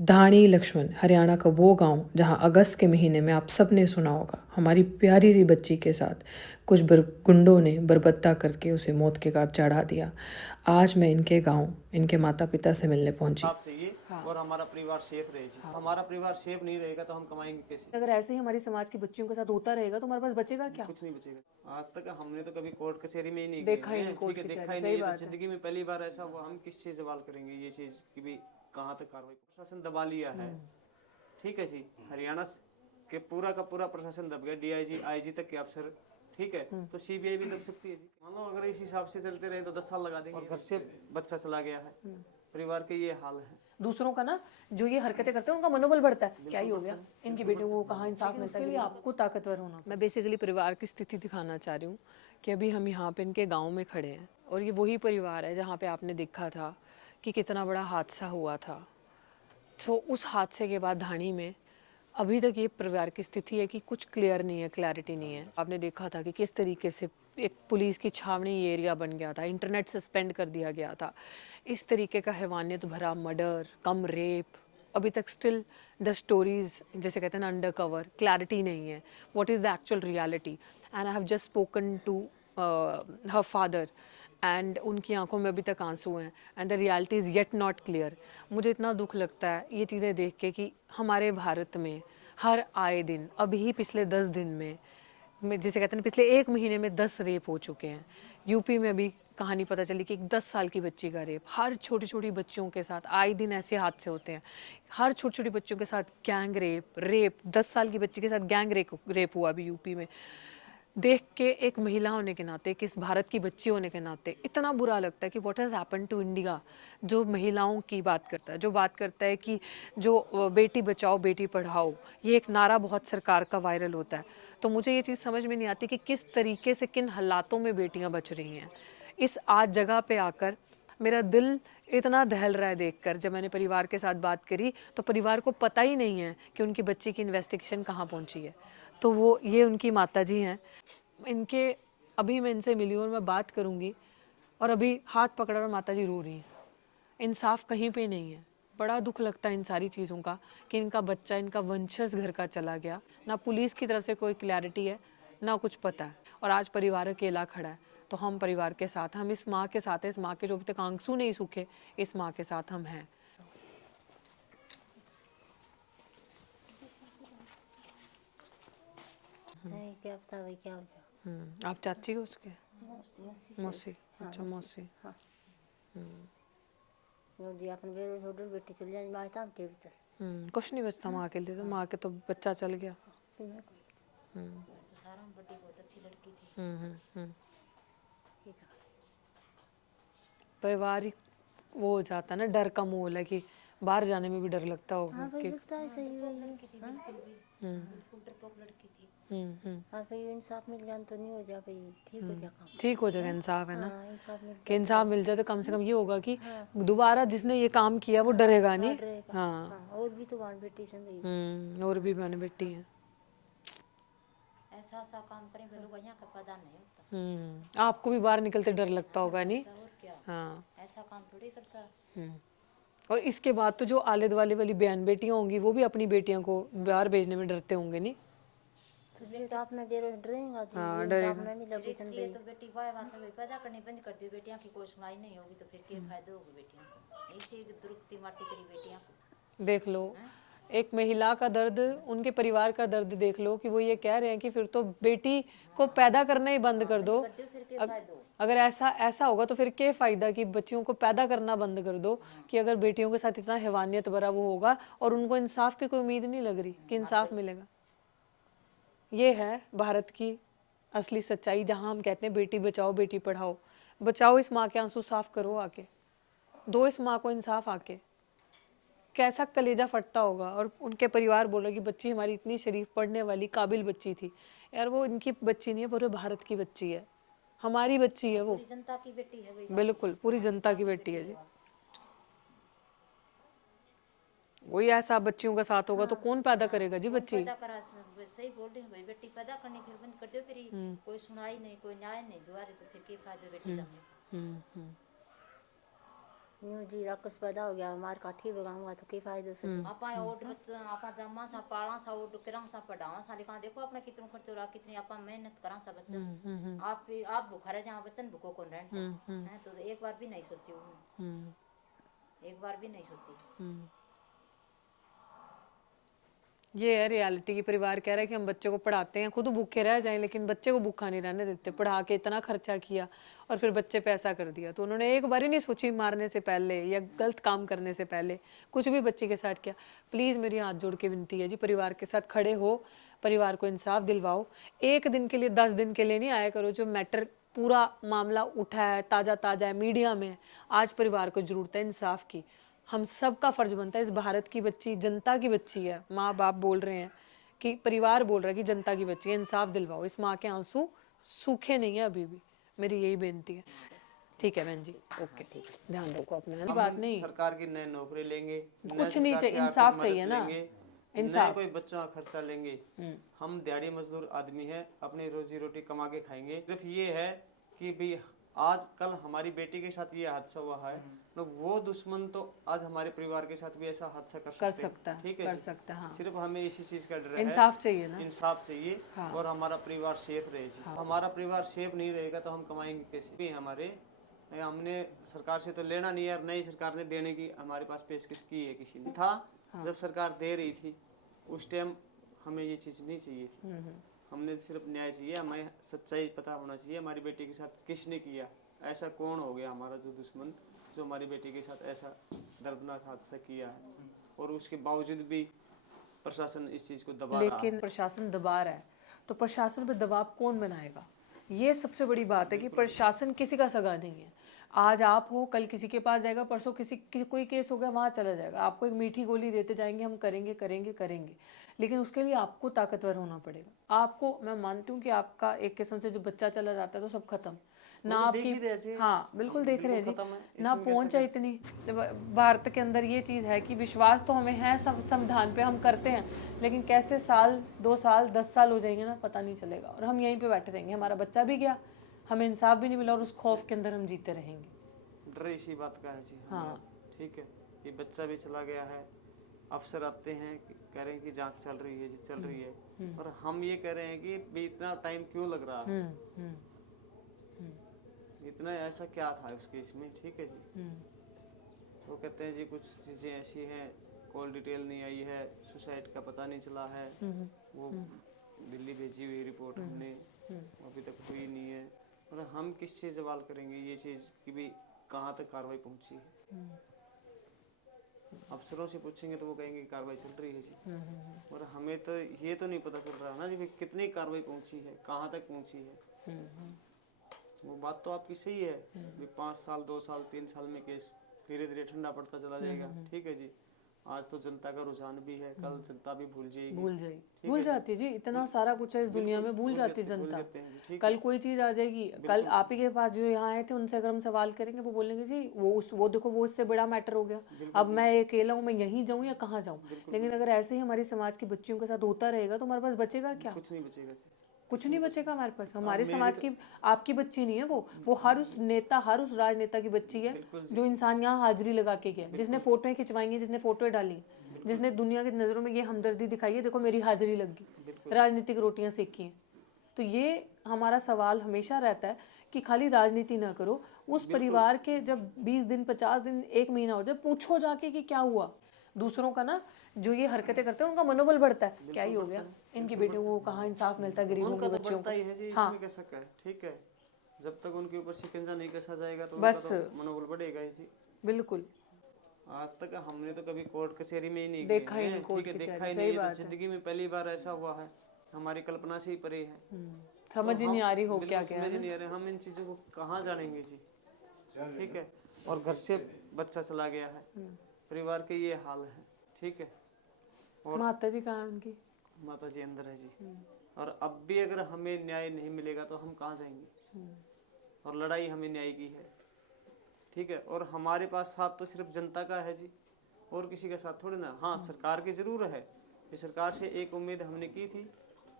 धाणी लक्ष्मण हरियाणा का वो गांव जहां अगस्त के महीने में आप सब ने सुना होगा हमारी प्यारी सी बच्ची के साथ कुछ गुंडों ने बर्बत्ता करके उसे मौत के घाट चढ़ा दिया। आज मैं इनके गांव इनके माता पिता से मिलने पहुंची। आप चाहिए और हमारा परिवार सेफ रहे। हमारा परिवार सेफ नहीं रहेगा तो हम कमाएंगे कैसे? अगर ऐसे ही हमारी समाज की बच्चियों के साथ होता रहेगा तो हमारे पास बचेगा क्या? कुछ नहीं बचेगा। आज तक हमने तो कभी कोर्ट कचहरी में ही नहीं देखा ही गए नहीं हैं, कोर्ट ठीक है, देखा कचहरी, ही सही नहीं है, तो बात है। जिंदगी में पहली बार ऐसा हुआ। हम किससे सवाल करेंगे ये चीज कि भी कहाँ तक कार्रवाई? प्रशासन दबा लिया है, ठीक है जी। हरियाणा के पूरा का पूरा प्रशासन दब गया, डीआईजी आईजी तक के अफसर, ठीक है। तो सीबीआई भी दब सकती है जी। मानो अगर इस हिसाब से चलते रहे तो 10 साल लगा देंगे। और घर से बच्चा चला गया है, परिवार के ये हाल है। दूसरों का ना जो ये हरकतें करते हैं उनका मनोबल बढ़ता है। क्या ही हो गया, इनकी बेटियों को कहाँ इंसाफ मिलता है? उसके लिए आपको ताकतवर होना। मैं बेसिकली परिवार की स्थिति दिखाना चाह रही हूँ कि अभी हम यहाँ पे इनके गांव में खड़े हैं और ये वही परिवार है जहाँ पे आपने देखा था कि कितना बड़ा हादसा हुआ था। तो उस हादसे के बाद धाणी में अभी तक ये परिवार की स्थिति है कि कुछ क्लियर नहीं है, क्लैरिटी नहीं है। आपने देखा था कि किस तरीके से एक पुलिस की छावनी ये एरिया बन गया था, इंटरनेट सस्पेंड कर दिया गया था। इस तरीके का हैवानियत भरा मर्डर कम रेप, अभी तक स्टिल द स्टोरीज जैसे कहते हैं ना अंडर कवर, क्लैरिटी नहीं है what is the actual reality. And I have just spoken to her father and उनकी आंखों में अभी तक आंसू हैं and the reality is yet not clear. मुझे इतना दुख लगता है ये चीज़ें देख के कि हमारे भारत में हर आए दिन अभी पिछले 10 दिन में जिसे कहते हैं पिछले 1 महीने में 10 रेप हो चुके हैं। यूपी में भी कहानी पता चली कि एक 10 साल की बच्ची का रेप। हर छोटी छोटी बच्चियों के साथ आए दिन ऐसे हादसे होते हैं। हर छोटी छोटी बच्चियों के साथ गैंग रेप 10 साल की बच्ची के साथ गैंग रेप हुआ अभी यूपी में। देख के एक महिला होने के नाते, किस भारत की बच्ची होने के नाते इतना बुरा लगता है कि what has happen to India. जो महिलाओं की बात करता है, जो बात करता है कि जो बेटी बचाओ बेटी पढ़ाओ, ये एक नारा बहुत सरकार का वायरल होता है। तो मुझे ये चीज़ समझ में नहीं आती कि किस तरीके से किन हालातों में बेटियां बच रही हैं। इस आज जगह पे आकर मेरा दिल इतना दहल रहा है देखकर। जब मैंने परिवार के साथ बात करी तो परिवार को पता ही नहीं है कि उनकी बच्ची की इन्वेस्टिगेशन कहाँ पहुँची है। तो वो ये उनकी माता जी हैं, इनके अभी मैं इनसे मिली हूँ और मैं बात करूँगी और अभी हाथ पकड़ा और माता जी रो रही हैं। इंसाफ कहीं पे नहीं है। बड़ा दुख लगता है इन सारी चीज़ों का कि इनका बच्चा, इनका वंशज घर का चला गया। ना पुलिस की तरफ से कोई क्लैरिटी है, ना कुछ पता है, और आज परिवार अकेला खड़ा है। तो हम परिवार के साथ, हम इस माँ के साथ हैं। इस माँ के जो अभी तक आंसू नहीं सूखे, इस माँ के साथ हम हैं। नहीं क्या पता भाई क्या हो जाए। आप चाची हो उसके? मौसी। हाँ अच्छा मौसी। हाँ वो जी अपन बेरो छोड़ बेटी चल जाए माँ था के बच्चा कुछ नहीं बचता माँ के लिए, तो माँ के तो बच्चा चल गया। तो सारा में बड़ी बहुत अच्छी लड़की थी। ठीक है पारिवारिक वो हो जाता है ना, डर का माहौल है कि बाहर जाने में भी डर लगता होगा हाँ भाई कि लगता है सही वही लड़की थी बिल्कुल भी हम्म डरपोक लड़की थी। हाँ भाई इंसाफ मिल जाए तो नहीं हो जाए भाई ठीक हो जाए काम। ठीक हो जाएगा। इंसाफ है ना, हाँ इंसाफ मिल कि जाए इंसाफ मिल जाए तो कम से कम ये होगा कि हाँ दोबारा जिसने ये काम किया वो डरेगा नहीं। डरेगा। हाँ हाँ और भी तो वहाँ बेटी से भाई और भी मैंने बेटी है। ऐसा सा काम करें भले भैया का पता नहीं होता। आपको भी बाहर निकलते डर लगता होगा नहीं? और क्या हाँ। ऐसा काम थोड़ी करता। और इसके बाद तो जो आले दुआले वाली बहन बेटियां होंगी वो भी अपनी बेटियों को बाहर भेजने में डरते होंगे नहीं? तो आपने बेरो डरेगा जी हाँ ये डरेगा। आपने नहीं लगी इसलिए तो बेटी वाह वहाँ से पैदा करनी बंद कर दी। बेटियां की कोई सुनाई नहीं होगी तो फिर क्या फायदा होगा बेटियां को? इसी दुरुक्ति माटी करी बेटियां को। देख लो एक महिला का दर्द, उनके परिवार का दर्द देख लो कि वो ये कह रहे हैं कि फिर तो बेटी को पैदा करना ही बंद कर दो। फिर क्या फायदा हो? अगर ऐसा ऐसा होगा तो फिर क्या फ़ायदा कि बच्चियों को पैदा करना बंद कर दो, कि अगर बेटियों के साथ इतना हैवानियत भरा वो होगा और उनको इंसाफ की कोई उम्मीद नहीं लग रही कि इंसाफ मिलेगा। ये है भारत की असली सच्चाई, जहाँ हम कहते हैं बेटी बचाओ बेटी पढ़ाओ। बचाओ इस माँ के आंसू, साफ करो आके, दो इस माँ को इंसाफ आके। कैसा कलेजा फटता होगा। और उनके परिवार बोल रहे कि बच्ची हमारी इतनी शरीफ पढ़ने वाली काबिल बच्ची थी। यार वो इनकी बच्ची नहीं है, पूरे भारत की बच्ची है, हमारी बच्ची है वो। पूरी जनता की बेटी है भाई। बिल्कुल पूरी जनता की बेटी है जी। वही ऐसा बच्चियों के साथ होगा तो कौन पैदा करेगा जी बच्ची? पैदा करा सही बोल रही हूँ भाई। बेटी पैदा करनी फिर बंद कर दो फिर कोई सुनाई नहीं कोई न्याय नहीं दुआरे तो फिर क्या फायदा बेटी जमने। यूं जी रकस पैदा हो गया मार काठी बगाऊंगा तो की फायदा से आपा ओट बच्चा आपा जम्मा सा पाला सा ओट करंग सा पढ़ावा सा लिखा देखो अपना कितना खर्च हो रहा कितनी आपा मेहनत करा सा बच्चा आप भूखा रह जहाँ बच्चन भूखो कौन रहता है तो एक बार भी नहीं सोची उन्होंने एक बार भी नहीं सोची ये है रियलिटी की। परिवार कह रहा है कि हम बच्चे को पढ़ाते हैं, खुद भूखे रह जाएं लेकिन बच्चे को भूखा नहीं रहने देते। पढ़ा के इतना खर्चा किया और फिर बच्चे पे ऐसा कर दिया। तो उन्होंने एक बार ही नहीं सोची मारने से पहले या गलत काम करने से पहले, कुछ भी बच्चे के साथ किया। प्लीज़ मेरी हाथ जोड़ के विनती है जी, परिवार के साथ खड़े हो, परिवार को इंसाफ दिलवाओ। एक दिन के लिए 10 दिन के लिए नहीं आया करो। जो मैटर पूरा मामला उठा है, ताज़ा ताज़ा है, मीडिया में, आज परिवार को ज़रूरत है इंसाफ की। हम सब का फर्ज बनता है। इस भारत की बच्ची जनता की बच्ची है। माँ बाप बोल रहे हैं कि परिवार बोल रहा है कि जनता की बच्ची है, इंसाफ दिलवाओ। इस माँ के आंसू सूखे नहीं है अभी भी, मेरी यही बेनती है। ठीक है बहन जी, ओके, ध्यान रखो अपना। हम बात नहीं, सरकार की नए नौकरी लेंगे, कुछ नहीं चाहिए, इंसाफ चाहिए ना, इंसाफ, कोई बच्चा खर्चा लेंगे। हम दिहाड़ी मजदूर आदमी है, अपनी रोजी रोटी कमा के खाएंगे। सिर्फ ये है कि भी आज कल हमारी बेटी के साथ ये हादसा हुआ है, तो वो दुश्मन तो आज हमारे परिवार के साथ भी ऐसा हादसा कर सकता है। ठीक है, कर सकता है। हाँ, सिर्फ हमें इसी चीज का डर है, इंसाफ चाहिए ना, इंसाफ चाहिए। हाँ। और हमारा परिवार सेफ रहे जी। हमारा परिवार सेफ नहीं रहेगा तो हम कमाएंगे कैसे? भी हमारे हमने सरकार से तो लेना नहीं है, और नई सरकार ने देने की हमारे पास पेशकश की है किसी ने था। जब सरकार दे रही थी उस टाइम हमें ये चीज नहीं चाहिए थी। हमने सिर्फ न्याय चाहिए, हमें सच्चाई पता होना चाहिए हमारी बेटी के साथ किसने किया, ऐसा कौन हो गया हमारा जो दुश्मन, जो हमारी बेटी के साथ ऐसा दर्दनाक हादसा किया है। और उसके बावजूद भी प्रशासन इस चीज को दबा रहा है। लेकिन प्रशासन दबा रहा है तो प्रशासन पे दबाव कौन बनाएगा? ये सबसे बड़ी बात है कि प्रशासन किसी का सगा नहीं है। आज आप हो, कल किसी के पास जाएगा, परसों कोई केस हो गया वहाँ चला जाएगा। आपको एक मीठी गोली देते जाएंगे, हम करेंगे करेंगे करेंगे, लेकिन उसके लिए आपको ताकतवर होना पड़ेगा। आपको, मैं मानती हूँ कि आपका एक किस्म से जो बच्चा चला जाता है तो सब खत्म ना, आपकी, हाँ बिल्कुल देख रहे हैं जी, ना पहुंच है इतनी। भारत के अंदर ये चीज़ है कि विश्वास तो हमें है संविधान पे, हम करते हैं, लेकिन कैसे साल 2 साल 10 साल हो जाएंगे ना, पता नहीं चलेगा, और हम यहीं पे बैठे रहेंगे। हमारा बच्चा भी गया, हमें इंसाफ भी नहीं मिला, और उस खौफ के अंदर हम जीते रहेंगे। डर इसी बात का है जी। हाँ, ठीक है, ये बच्चा भी चला गया है, अफसर आते हैं कह रहे हैं कि जांच चल रही है जी, चल रही है, और हम ये कह रहे हैं कि भी इतना टाइम क्यों लग रहा है, इतना ऐसा क्या था उस केस में? ठीक है जी। वो कहते हैं जी कुछ चीजें ऐसी हैं, कॉल डिटेल नहीं आई है, सुसाइड का पता नहीं चला है, वो दिल्ली भेजी हुई रिपोर्ट हमने, अभी तक हुई नहीं है। और हम किस चीज सवाल करेंगे ये चीज कि भी कहाँ तक कार्रवाई पहुंची है? अफसरों से पूछेंगे तो वो कहेंगे कार्रवाई चल रही है जी, और हमें तो ये तो नहीं पता चल रहा ना जी कितनी कार्रवाई पहुंची है, कहाँ तक पहुंची है। वो बात तो आपकी सही है भी 5 साल 2 साल 3 साल में केस धीरे धीरे ठंडा पड़ता चला जाएगा। ठीक है जी, आज तो जनता का रुझान भी है, कल जनता भी भूल जाती है जी, इतना सारा कुछ है इस दुनिया में, भूल जाती है जनता। कल कोई चीज आ जाएगी, कल आप ही के पास जो यहाँ आए थे उनसे अगर हम सवाल करेंगे, वो बोलेंगे जी वो देखो वो इससे बड़ा मैटर हो गया, अब मैं अकेला हूँ, मैं यहीं जाऊँ या कहाँ जाऊँ। लेकिन अगर ऐसे ही हमारी समाज की बच्चियों के साथ होता रहेगा तो हमारे पास बचेगा क्या? कुछ नहीं बचेगा, कुछ नहीं बचेगा हमारे पास। हमारे समाज की, आपकी बच्ची नहीं है वो हर उस नेता, हर उस राजनेता की बच्ची है जो इंसान यहाँ हाजिरी लगा के गया, जिसने फोटोएं खिंचवाई हैं, जिसने फोटोएं डाली, जिसने दुनिया की नज़रों में ये हमदर्दी दिखाई है, देखो मेरी हाजिरी लग गई, राजनीतिक रोटियां सेकी हैं। तो ये हमारा सवाल हमेशा रहता है कि खाली राजनीति ना करो, उस परिवार के जब 20 दिन 50 दिन 1 महीना हो जाए, पूछो जाके कि क्या हुआ। दूसरों का ना, जो ये हरकतें करते हैं उनका मनोबल बढ़ता है, क्या ही हो गया, इनकी बेटियों को कहाँ इंसाफ मिलता है, गरीबों के बच्चों को। हाँ, ठीक है, जब तक उनके ऊपर शिकंजा नहीं कसा जाएगा तो बस उनका तो मनोबल बढ़ेगा ही जी। बिल्कुल, आज तक हमने तो कभी कोर्ट कचहरी में ही नहीं देखा ही गए नहीं, हैं, कोर्ट ठीक है, कचहरी, देखा ही सही नहीं है, बात तो है। जिंदगी में पहली बार ऐसा हुआ है, हमारी कल्पना से ही परे है। समझ ही नहीं आ रही हो क्या क्या समझ है। नहीं आ रहे, हम इन चीजों को कहाँ जानेंगे जी। ठीक है, और घर से बच्चा चला गया है, परिवार के ये हाल है। ठीक है, और माता जी कहाँ है उनकी? माता जी अंदर है जी, और अब भी अगर हमें न्याय नहीं मिलेगा तो हम कहाँ जाएंगे, और लड़ाई हमें न्याय की है। ठीक है, और हमारे पास साथ तो सिर्फ जनता का है जी, और किसी का साथ थोड़ी ना। हाँ, सरकार की जरूर है, ये सरकार से एक उम्मीद हमने की थी,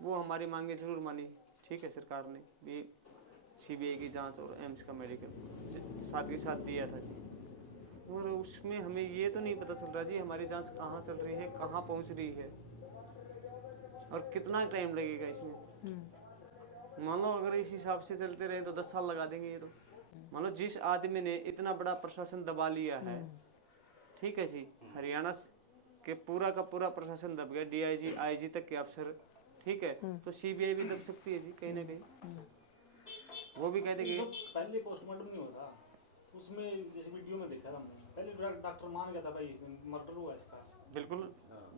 वो हमारी मांगे जरूर मानी। ठीक है, सरकार ने भी सीबीआई की जांच और एम्स का मेडिकल साथ के साथ दिया था जी, और उसमें हमें ये तो नहीं पता चल रहा जी हमारी जांच कहाँ चल रही है, कहाँ पहुँच रही है और कितना टाइम लगेगा इसमें। मान लो अगर इस हिसाब से चलते रहे तो 10 साल लगा देंगे ये तो। मान लो जिस आदमी ने इतना बड़ा प्रशासन दबा लिया है, ठीक है जी, हरियाणा के पूरा का पूरा प्रशासन दब गया, डीआईजी आईजी तक के अफसर, ठीक है, तो सीबीआई भी दब सकती है जी कहीं ना कहीं। वो भी कहते कि पहले पोस्टमार्टम नहीं होता उसमें, जैसे वीडियो में देखा था हमने, पहले डॉक्टर मान गया था भाई मर्डर हुआ इसका, बिल्कुल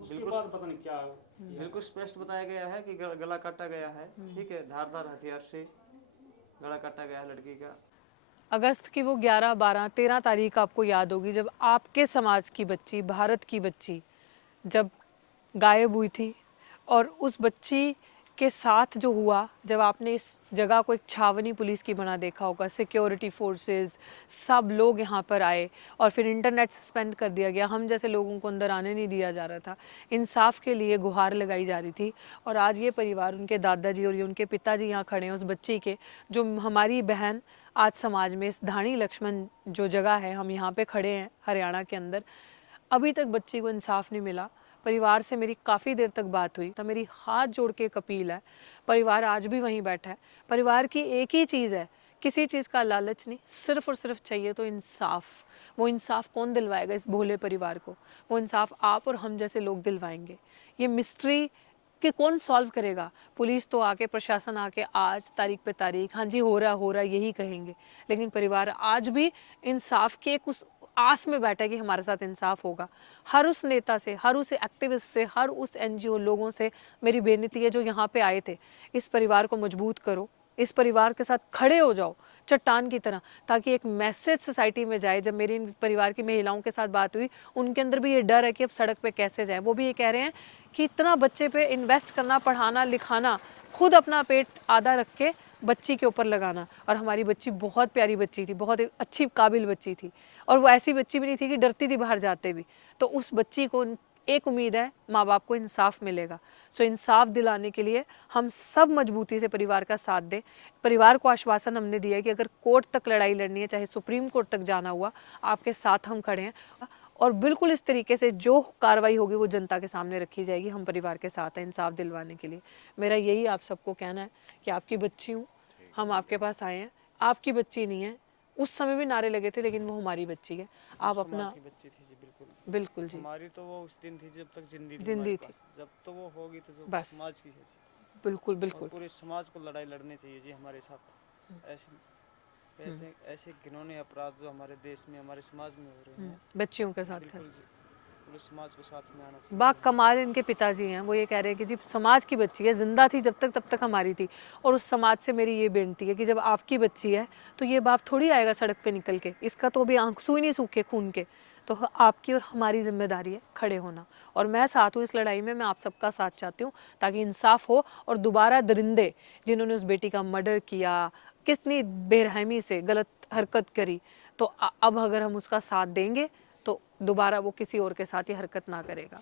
उसके बाद पता नहीं क्या बिल्कुल स्पष्ट बताया गया है कि गला काटा गया है, ठीक है, धारदार हथियार से गला काटा गया है लड़की का। अगस्त की वो 11, 12, 13 तारीख आपको याद होगी जब आपके समाज की बच्ची, भारत की बच्ची जब गायब हुई थी, और उस बच्ची के साथ जो हुआ, जब आपने इस जगह को एक छावनी पुलिस की बना देखा होगा, सिक्योरिटी फोर्सेस सब लोग यहाँ पर आए और फिर इंटरनेट सस्पेंड कर दिया गया, हम जैसे लोगों को अंदर आने नहीं दिया जा रहा था, इंसाफ के लिए गुहार लगाई जा रही थी। और आज ये परिवार, उनके दादाजी और ये उनके पिताजी यहाँ खड़े हैं उस बच्ची के, जो हमारी बहन आज समाज में इस धाणी लक्ष्मण जो जगह है, हम यहाँ पे खड़े हैं हरियाणा के अंदर, अभी तक बच्ची को इंसाफ नहीं मिला। परिवार से मेरी काफ़ी देर तक बात हुई, तो मेरी हाथ जोड़ के एक अपील है, परिवार आज भी वहीं बैठा है, परिवार की एक ही चीज़ है, किसी चीज़ का लालच नहीं, सिर्फ और सिर्फ चाहिए तो इंसाफ। वो इंसाफ कौन दिलवाएगा इस भोले परिवार को? वो इंसाफ आप और हम जैसे लोग दिलवाएंगे। ये मिस्ट्री कि कौन सॉल्व करेगा? पुलिस तो आके, प्रशासन आके आज तारीख पे तारीख, हाँ जी हो रहा यही कहेंगे, लेकिन परिवार आज भी इंसाफ के एक उस आस में बैठा है कि हमारे साथ इंसाफ होगा। हर उस नेता से, हर उस एक्टिविस्ट से, हर उस एनजीओ लोगों से मेरी बेनती है जो यहाँ पे आए थे, इस परिवार को मजबूत करो, इस परिवार के साथ खड़े हो जाओ चट्टान की तरह, ताकि एक मैसेज सोसाइटी में जाए। जब मेरी इन परिवार की महिलाओं के साथ बात हुई, उनके अंदर भी ये डर है कि अब सड़क पे कैसे जाए। वो भी ये कह रहे हैं कि इतना बच्चे पे इन्वेस्ट करना, पढ़ाना लिखाना, खुद अपना पेट आधा रख के बच्ची के ऊपर लगाना। और हमारी बच्ची बहुत प्यारी बच्ची थी, बहुत अच्छी काबिल बच्ची थी, और वो ऐसी बच्ची भी नहीं थी कि डरती थी बाहर जाते भी। तो उस बच्ची को एक उम्मीद है, माँ बाप को इंसाफ मिलेगा। सो इंसाफ दिलाने के लिए हम सब मजबूती से परिवार का साथ दें। परिवार को आश्वासन हमने दिया है कि अगर कोर्ट तक लड़ाई लड़नी है, चाहे सुप्रीम कोर्ट तक जाना हुआ, आपके साथ हम खड़े हैं, और बिल्कुल इस तरीके से जो कार्रवाई होगी वो जनता के सामने रखी जाएगी। हम परिवार के साथ हैं इंसाफ दिलवाने के लिए। मेरा यही आप सबको कहना है कि आपकी बच्ची हूँ, हम आपके पास आए हैं, आपकी बच्ची नहीं है। उस समय भी नारे लगे थे, लेकिन वो हमारी बच्ची है। आप अपना, समाज की बच्ची थी जी, बिल्कुल बिल्कुल जी, हमारी तो वो उस दिन थी जब तक जिंदी थी, जिंदी हमारे थी, पास। जब तो वो होगी तो जो बस। समाज की है जी। बिल्कुल और बिल्कुल। पूरे समाज को लड़ाई लड़नी चाहिए जी हमारे साथ। ऐसे कहते हैं ऐसे घिनौने अपराध जो हमारे देश में, हमारे समाज में हो रहे हैं, बच्चियों के साथ बिल्कुल खास जी, पूरे समाज को साथ में आना चाहिए। बा कमाल इनके पिताजी हैं, वो ये कह रहे हैं कि जी समाज की बच्ची है, जिंदा थी जब तक हमारी थी। और उस समाज से मेरी ये बेनती है कि जब आपकी बच्ची है तो ये बाप थोड़ी आएगा सड़क पे निकल के, इसका तो भी आंसू ही नहीं सूखे खून के। तो आपकी और हमारी जिम्मेदारी है खड़े होना, और मैं साथ हूँ इस लड़ाई में। मैं आप सबका साथ चाहती हूँ ताकि इंसाफ हो, और दोबारा दरिंदे जिन्होंने उस बेटी का मर्डर किया, कितनी बेरहमी से गलत हरकत करी, तो अब अगर हम उसका साथ देंगे तो दोबारा वो किसी और के साथ ये हरकत ना करेगा।